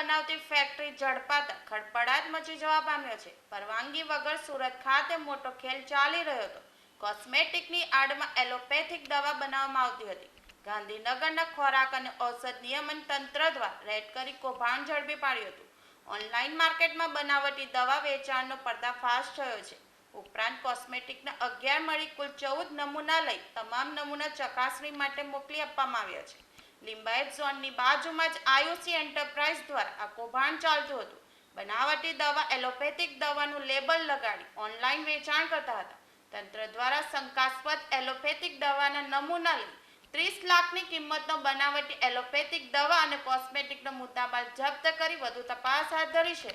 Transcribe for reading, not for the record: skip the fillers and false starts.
બનાવતી ફેક્ટરી ઝડપાતા ખળભળાટ મચી જવા પામ્યો છે। પરવાનગી વગર સુરત ખાતે મોટો ખેલ ચાલી રહ્યો હતો। કોસ્મેટિકની આડમાં એલોપેથિક દવા બનાવવામાં આવતી હતી। ગાંધીનગરના ખોરાક અને ઔષધ નિયમન તંત્ર દ્વારા રેડ કરી કૌભાંડ ઝડપી પાડ્યું હતું। ઓનલાઈન માર્કેટમાં બનાવટી દવા વેચાણનો પર્દાફાશ થયો છે। ઉપરાંત કોસ્મેટિકના 11 મળી કુલ 14 નમૂના લઈ તમામ નમૂના ચકાસણી માટે મોકલી આપવામાં આવ્યા છે। લિંબાયત ઝોનની બાજુમાં જ આયુષી એન્ટરપ્રાઇઝ દ્વારા આ કૌભાંડ ચાલતું હતું। બનાવટી દવા એલોપેથિક દવાનું લેબલ લગાડી ઓનલાઈન વેચાણ કરતા હતા। તંત્ર દ્વારા શંકાસ્પદ એલોપેથિક દવાના નમૂના લઈ 30 લાખની કિંમતનો બનાવટી એલોપેથિક દવા અને કોસ્મેટિકનો મુદ્દામાલ જપ્ત કરી વધુ તપાસ હાથ ધરી છે।